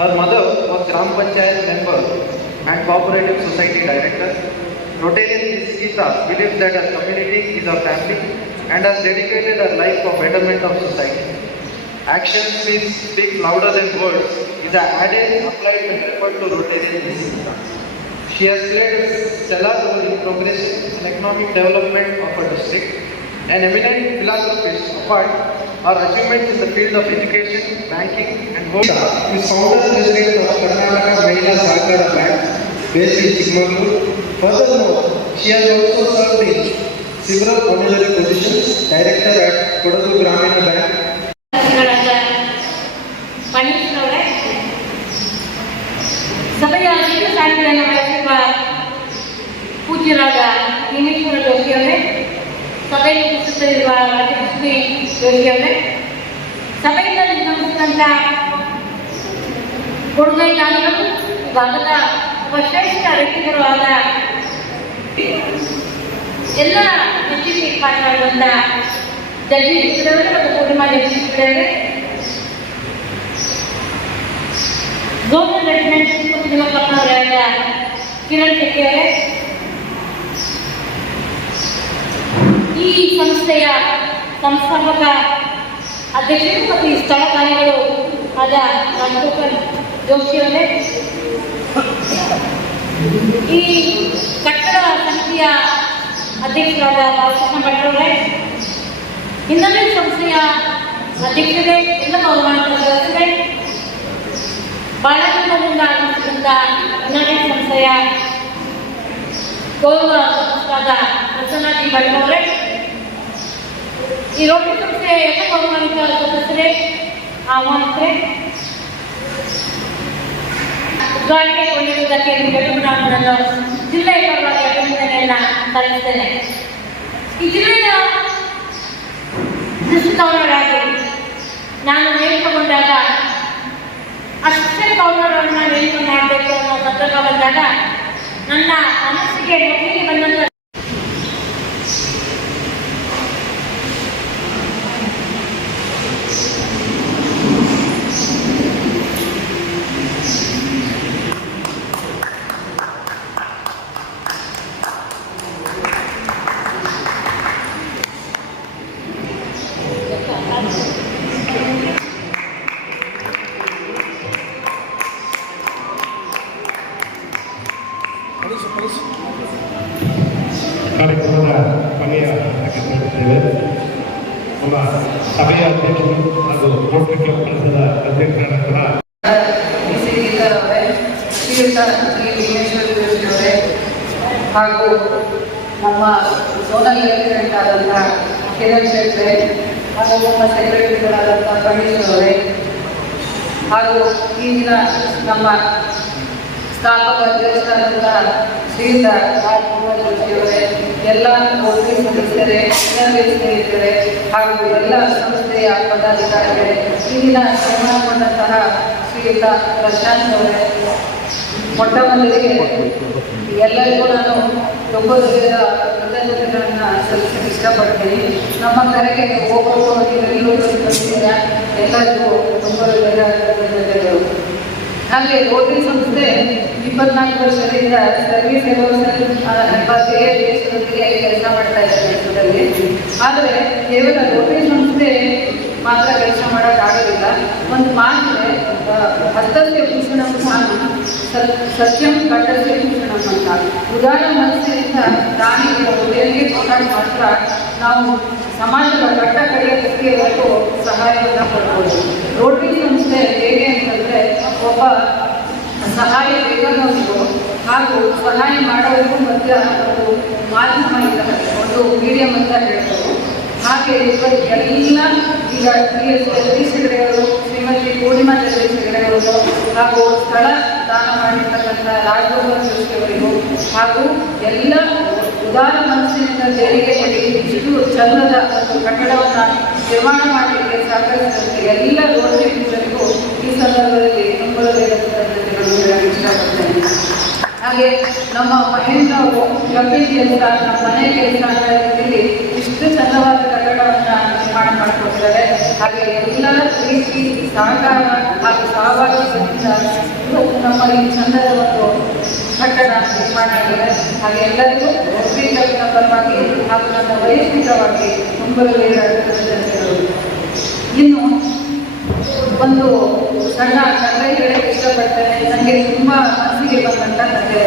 Her mother was Gram Panchayat member and cooperative society director. Rotarian D.C. Geeta believes that her community is her family and has dedicated her life for betterment of society. Actions speak louder than words is an added applied when referred to Rotarian D.C. Geeta. She has played a stellar role in progressive and economic development of her district. An eminent philanthropist, apart her achievements in the field of education, banking and work. is founder president of Karnataka Mahila Sahakara Bank based in Chikmagalur. Furthermore, she has also served in several honorary positions, director at Kodagu Gramina Bank. ಸಭೆಯ ಅಧ್ಯಕ್ಷ ಸ್ಥಾನಗಳನ್ನು ವಹಿಸಿರುವ ಪೂಜ್ಯರಾದ ಭೀಮೇಶ್ವರ ಜೋಶಿಯವರೇ, ಸಭೆಯಲ್ಲಿ ಉಪಸ್ಥಿತರಿರುವ ರಾಜ್ಯಶ್ರೀ ಜೋಶಿಯವರೇ, ಸಭೆಯಲ್ಲಿ ನಮಿಸಿದಂಥ ಕೊಡುಗೈ ದಾನಿಗಳು, ಭಾಗದ ಒಬ್ಬ ಶ್ರೇಷ್ಠ ವ್ಯಕ್ತಿಗಳು ಆದ ಎಲ್ಲ ಮೆಚ್ಚುಗೆ ಪಾತ್ರರಾದಂಥ ಜಗದೀಶ್ವರವರೇ ಮತ್ತು ಪೂರ್ಣಿಮಾ ಜಗದೀಶ್ವರವರೇ, ಗೋಲ್ಡನ್ ರೆಸಿಡೆನ್ಸಿ ನಿಮಕಪ್ಪನವರಾದ ಕಿರಣ್ ಶೆಟ್ಟಿಯವರೇ, ಈ ಸಂಸ್ಥೆಯ ಸಂಸ್ಥಾಪಕ ಅಧ್ಯಕ್ಷರು ಮತ್ತು ಈ ಸ್ಥಳ ಕಾರ್ಯಗಳು ಆದ ರಾಜಗೋಪಾಲ್ ಜೋಶಿಯವರೇ, ಈ ಕಟ್ಟಡ ಸಮಿತಿಯ ಅಧ್ಯಕ್ಷರಾದ ಬಾಲಕೃಷ್ಣ ಭಟ್ರವರೇ, ಹಿನ್ನೆಲೆ ಸಂಸ್ಥೆಯ ಅಧ್ಯಕ್ಷರೇ, ಎಲ್ಲ ಗೌರವಾನ್ವಿತ ಸದಸ್ಯರೇ, ಬಾಳಕೃಷ್ಣದಿಂದ ಆಗಮಿಸಿದಂಥ ಹಿನ್ನೆಲೆ ಸಂಸ್ಥೆಯ ಗೌರವ ಸಂಸ್ಥಾದ ಪ್ರಸನ್ನ ಜಿ ಭಟ್ರವರೇ, ಈ ರೋಟರಿ ಸಂಸ್ಥೆಯ ಎಲ್ಲ ಗೌರವಾನ್ವಿತ ಸದಸ್ಯರೇ, ಆಹ್ವಾನಿತರೇ, ಉದ್ಘಾಟನೆಗೊಂಡಿರುವುದಕ್ಕೆ ನಿಮಗೆಲ್ಲರಿಗೂ ನಾನು ನನ್ನ ಜಿಲ್ಲೆಯ ಪರವಾಗಿ ಅಭಿನಂದನೆಯನ್ನು ಸಲ್ಲಿಸ್ತೇನೆ. ಈ ಜಿಲ್ಲೆಯ ಡಿಸ್ಟ್ರಿಕ್ಟ್ ನಾನು ನೇಮಕಗೊಂಡಾಗ ಅಸಿಸ್ಟೆಂಟ್ ಗವರ್ನರ್ನ ನೇಮಕ ಮಾಡಬೇಕು ಅನ್ನೋ ಸಂದರ್ಭ ಬಂದಾಗ ನನ್ನ ಮನಸ್ಸಿಗೆ ಮೊದಲಿಗೆ ಬಂದಂಥ ಕಾರ್ಯಕ್ರಮದ ಕೊನೆಯ ಹಂತಕ್ಕೆ ನಮ್ಮ ಸಭೆಯ ಅಧ್ಯಕ್ಷರು ಹಾಗೂ ರೋಟರಿ ಕ್ಲಬ್ ಕೆಲಸದ ಅಧ್ಯಕ್ಷರಾದಂತಹ ಶ್ರೀಯುತ ಶ್ರೀ ವಿಘ್ನೇಶ್ವರ ಜೋಶಿಯವರೇ ಹಾಗೂ ನಮ್ಮ ಝೋನಲ್ ಲೆಫ್ಟಿನೆಂಟ್ ಆದಂಥ ಕಿರಣ್ ಶೆಟ್ರೆ ಹಾಗೂ ನಮ್ಮ ಸೆಕ್ರೆಟರಿಗಳಾದಂಥ ಗಣೇಶ್ ಅವರೇ ಹಾಗೂ ಈ ದಿನ ನಮ್ಮ ಸ್ಥಾಪಕ ಅಧ್ಯಕ್ಷರಾದಂಥ ಶ್ರೀಯುತ ರಾಜ್ಕುಮಾರ್ ಜೋಶಿಯವರೇ, ಎಲ್ಲ ರೋಟರಿ ಸದಸ್ಯರೇ, ಸ್ನೇಹಿತರೆ ಹಾಗೂ ಎಲ್ಲ ಸಂಸ್ಥೆಯ ಪದಾಧಿಕಾರಿಗಳೇ, ಈ ದಿನ ಸನ್ಮಾನಗೊಂಡಂತಹ ಶ್ರೀಯುತ ಪ್ರಶಾಂತ್ ಅವರೇ, ಮೊಟ್ಟ ಮೊದಲಿಗೆ ಎಲ್ಲರಿಗೂ ನಾನು ತುಂಬ ಹೃದಯದ ಕೃತಜ್ಞತೆಗಳನ್ನು ಸಲ್ಲಿಸಲು ಇಷ್ಟಪಡ್ತೀನಿ. ನಮ್ಮ ಕರೆಗೆ ಹೋಗೋದು ನೀವೆಲ್ಲರೂ ಬಂದಿದ್ದೀರ, ಎಲ್ಲರಿಗೂ ತುಂಬ ಹೃದಯದ ಕೃತಜ್ಞತೆಗಳು. ಹಾಗೆ ರೋಟರಿ ಸಂಸ್ಥೆ 24 ವರ್ಷದಿಂದ ಸರ್ವಿಸ್ ಎಂಬ ಧ್ಯೇಯ ದೇಶದೊಂದಿಗೆ ಕೆಲಸ ಮಾಡ್ತಾ ಇದೆ ದೇಶದಲ್ಲಿ. ಆದರೆ ಕೇವಲ ರೋಟರಿ ಸಂಸ್ಥೆ ಮಾತ್ರ ಕೆಲಸ ಮಾಡೋಕ್ಕಾಗೋದಿಲ್ಲ. ಒಂದು ಮಾತಿದೆ, ಹಸ್ತಸ್ಯ ಭೂಷಣಂ ಸತ್ಯಂ ಕಂಠಸ್ಯ ಭೂಷಣಂ ಅಂತ. ಉದಾರ ಮನಸ್ಸಿನಿಂದ ದಾನಿಗಳ ಹೃದಯಕ್ಕೆ ಕೊಟ್ಟಾಗ ಮಾತ್ರ ನಾವು ಸಮಾಜದ ಕಟ್ಟ ಕಡೆಯ ವ್ಯಕ್ತಿಯವರೆಗೂ ಸಹಾಯವನ್ನು ಕೊಡ್ಬೋದು. ರೋಟರಿ ಸಂಸ್ಥೆ ಹೇಗೆ ಅಂತಂದರೆ ಒಬ್ಬ ಸಹಾಯ ಬೇಕಾದವರಿಗೂ ಹಾಗೂ ಸಹಾಯ ಮಾಡೋರಿಗೂ ಮಧ್ಯ ಒಂದು ಮಾಧ್ಯಮ ಇದ್ದಾರೆ, ಒಂದು ಮೀಡಿಯಂ ಅಂತ ಹೇಳ್ತಾರೆ. ಹಾಗೆ ಎಲ್ಲ ಈಗ ಜಗದೀಶ್ ಹೆಗಡೆಯವರು, ಶ್ರೀಮತಿ ಪೂರ್ಣಿಮಾ ಜಗದೀಶ್ ಹೆಗಡೆಯವರು ಹಾಗೂ ಸ್ಥಳ ದಾನ ಮಾಡಿರ್ತಕ್ಕಂಥ ರಾಜಗೋಪಾಲ್ ಜೋಶಿಯವರಿಗೂ ಹಾಗೂ ಎಲ್ಲ ಉದಾರ ಮನಸ್ಸಿನಿಂದ ದೇಣಿಗೆ ನೀಡಿ ಇಷ್ಟು ಚಂದದ ಒಂದು ಕಟ್ಟಡವನ್ನು ನಿರ್ಮಾಣ ಮಾಡಲಿಕ್ಕೆ ಸಹಕರಿಸಿದಂತೆ ಎಲ್ಲ ರೋಟರಿ ಮಿತ್ರರಿಗೂ ಈ ಸಂದರ್ಭದಲ್ಲಿ ತುಂಬ ಕೃತಜ್ಞತೆಗಳನ್ನು ಹೇಳಲು ಇಷ್ಟಪಡ್ತೇನೆ. ಹಾಗೆ ನಮ್ಮ ಮಹೇಂದ್ರ ಅವರು ಕ್ಲಬ್ಬಿನ ಕೆಲಸ, ನಮ್ಮ ಮನೆ ಕೆಲಸ ಅಂತ ರೀತಿಯಲ್ಲಿ ಇಷ್ಟು ಚಂದವಾದ ಕಟ್ಟಡವನ್ನು ನಿರ್ಮಾಣ ಮಾಡಿಕೊಡ್ತಾರೆ. ಹಾಗೆ ಎಲ್ಲ ರೀತಿ ಸಹಕಾರ ಹಾಗೂ ಸಹಭಾಗಿತ್ವದಿಂದ ನಮ್ಮ ಈ ಚಂದದ ಒಂದು ಕಟ್ಟಡ ನಿರ್ಮಾಣ ಆಗಿದೆ. ಹಾಗೆ ಎಲ್ಲರಿಗೂ ರೋಟರಿ ಕ್ಲಬ್ನ ಪರವಾಗಿ ಹಾಗೂ ನನ್ನ ವೈಯಕ್ತಿಕವಾಗಿ ತುಂಬ ಕೃತಜ್ಞತೆಗಳು. ಇನ್ನು ಒಂದು ಸಣ್ಣ ಕಥೆ ಹೇಳಕ್ಕೆ ಇಷ್ಟಪಡ್ತೇನೆ. ನನಗೆ ತುಂಬ ಮನಸ್ಸಿಗೆ ಬಂದಂಥ ಕಥೆ.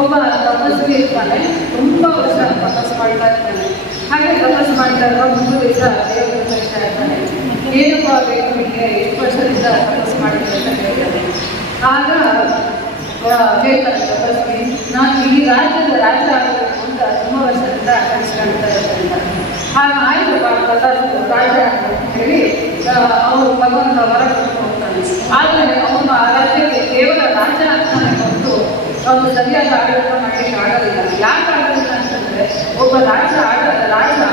ಒಬ್ಬ ತಪಸ್ವಿ ಇರ್ತಾನೆ, ತುಂಬ ವರ್ಷ ತಪಸ್ಸು ಮಾಡ್ತಾ ಇರ್ತಾನೆ. ಹಾಗೆ ತಪಸ್ಸು ಮಾಡ್ತಾ ಇರುವ 3 ದಿವಸ ದೇವರು ಕಳಿಸ್ತಾ ಇರ್ತಾನೆ. ಏನಪ್ಪ ಬೇಕು ನಿಮಗೆ, ಎಷ್ಟು ವರ್ಷದಿಂದ ತಪಸ್ಸು ಮಾಡಿದೆ ಅಂತ ಹೇಳ್ತಾನೆ. ಆಗ ಹೇಳ್ತಾನೆ ತಪಸ್ವಿ, ನಾನು ಈ ರಾಜ್ಯದ ರಾಜ ಆಗಬೇಕು ಅಂತ ತುಂಬ ವರ್ಷದಿಂದ ಕಳಿಸ್ಕೊಳ್ತಾ ಇರ್ತೇನೆ. ಆಗ ಆಯ್ತು ರಾಜ ಹೇಳಿ ಅವರು ಭಗವಂತ ವರ ಕೊಟ್ಟು ಹೋಗ್ತಾನೆ. ಆದರೆ ಅವನು ಆ ರಾಜ್ಯಕ್ಕೆ ಕೇವಲ ರಾಜ ಆಗ್ತಾನೆ ಹೊರತು ಅವನು ಸರಿಯಾದ ಆಡಳಿತ ಮಾಡಲಿಕ್ಕೆ ಆಗೋದಿಲ್ಲ. ಯಾಕೆ ಆಗೋದಿಲ್ಲ ಅಂತಂದರೆ ಇದ್ದಾರೆ. ಒಬ್ಬ ರಾಜ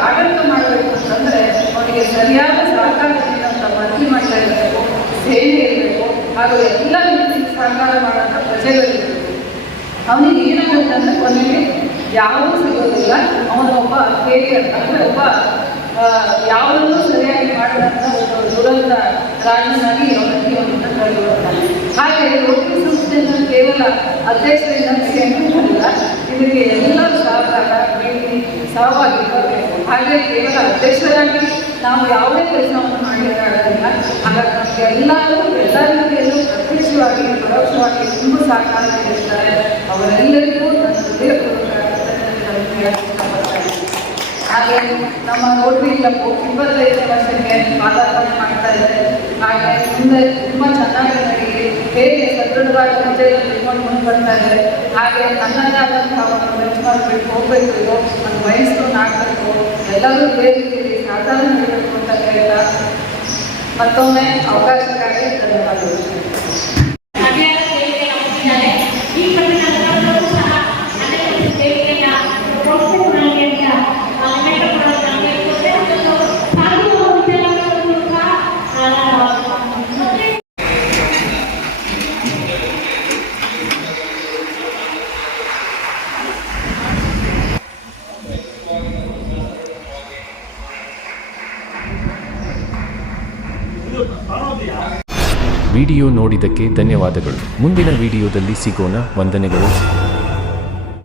ಆಡಳಿತ ಮಾಡಬೇಕು ಅಂತಂದರೆ ಅವನಿಗೆ ಸರಿಯಾದ ಸಹಕಾರ ನೀಡುವಂಥ ಮಂತ್ರಿಮಂಡಲ ಇರಬೇಕು, ಸೇನೆ ಇರಬೇಕು, ಹಾಗೂ ಎಲ್ಲ ರೀತಿಯ ಸಹಕಾರ ಮಾಡುವಂಥ ಪ್ರಜೆಗಳಿರಬೇಕು. ಅವನಿಗೆ ಏನಾಗುತ್ತಂದ್ರೆ ಕೊನೆಗೆ ಯಾವುದೂ ಸಿಗೋದಿಲ್ಲ. ಅವನು ಒಬ್ಬ ಫೇಲಿಯರ್ ಅಂದರೆ ಒಬ್ಬ ಯಾವುದನ್ನು ಸರಿಯಾಗಿ ಮಾಡಿದಂಥ ಒಂದು ದುರಂತ ರಾಜನಾಗಿ ಅವನನ್ನು ಕಳೆದುಕೊಳ್ತಾನೆ. ಹಾಗೆ ರೋಟರಿ ಸಂಸ್ಥೆಯನ್ನು ಕೇವಲ ಅಧ್ಯಕ್ಷರಿಂದ ಅಲ್ಲ, ಇದಕ್ಕೆ ಎಲ್ಲ ಸಹಕಾರ ನೀಡಿ ಸಹವಾಗಿ ಬರಬೇಕು. ಹಾಗೆ ಕೇವಲ ಅಧ್ಯಕ್ಷರಾಗಿ ನಾವು ಯಾವುದೇ ಕೆಲಸವನ್ನು ಮಾಡಲಿಕ್ಕಾಗೋದಿಲ್ಲ. ಹಾಗಾಗಿ ನಮಗೆ ಎಲ್ಲ ರೀತಿಯಲ್ಲೂ ಪ್ರತ್ಯಕ್ಷವಾಗಿ ಪರೋಕ್ಷವಾಗಿ ತುಂಬ ಸಹಕಾರ ನೀಡಿರ್ತಾರೆ. ಅವರೆಲ್ಲರಿಗೂ ನನ್ನ ಹೃದಯಪೂರ್ವಕ ಹಾಗೆ ನಮ್ಮ ರೋಟರಿ ಕ್ಲಬ್ 25 ವರ್ಷಕ್ಕೆ ಪಾದಾರ್ಪಣೆ ಮಾಡ್ತಾ ಇದೆ. ಹಾಗೆ ಮುಂದೆ ತುಂಬ ಚೆನ್ನಾಗಿ ನನಗೆ ಹೇಗೆ ಸದೃಢವಾಗಿ ಹೆಜ್ಜೆಯನ್ನು ಇಟ್ಕೊಂಡು ಮುಂದೆ ಬರ್ತಾ ಇದೆ. ಹಾಗೆ ನನ್ನದೇ ಆದಂತಹ ಒಂದು ಬೆಂಚ್ಮಾರ್ಕ್ ಹೋಗಬೇಕು, ಇದು ಒಂದು ಮೈಲ್ಸ್ಟೋನ್ ಆಗಬೇಕು, ಎಲ್ಲರೂ ಬೇರೆ ಸಹಕಾರ ನೀಡಬೇಕು ಅಂತ ಹೇಳ್ತಾ ಮತ್ತೊಮ್ಮೆ ಅವಕಾಶಕ್ಕಾಗಿ ಧನ್ಯವಾದಗಳು. ವಿಡಿಯೋ ನೋಡಿದ್ದಕ್ಕೆ ಧನ್ಯವಾದಗಳು. ಮುಂದಿನ ವಿಡಿಯೋದಲ್ಲಿ ಸಿಗೋಣ. ವಂದನೆಗಳು.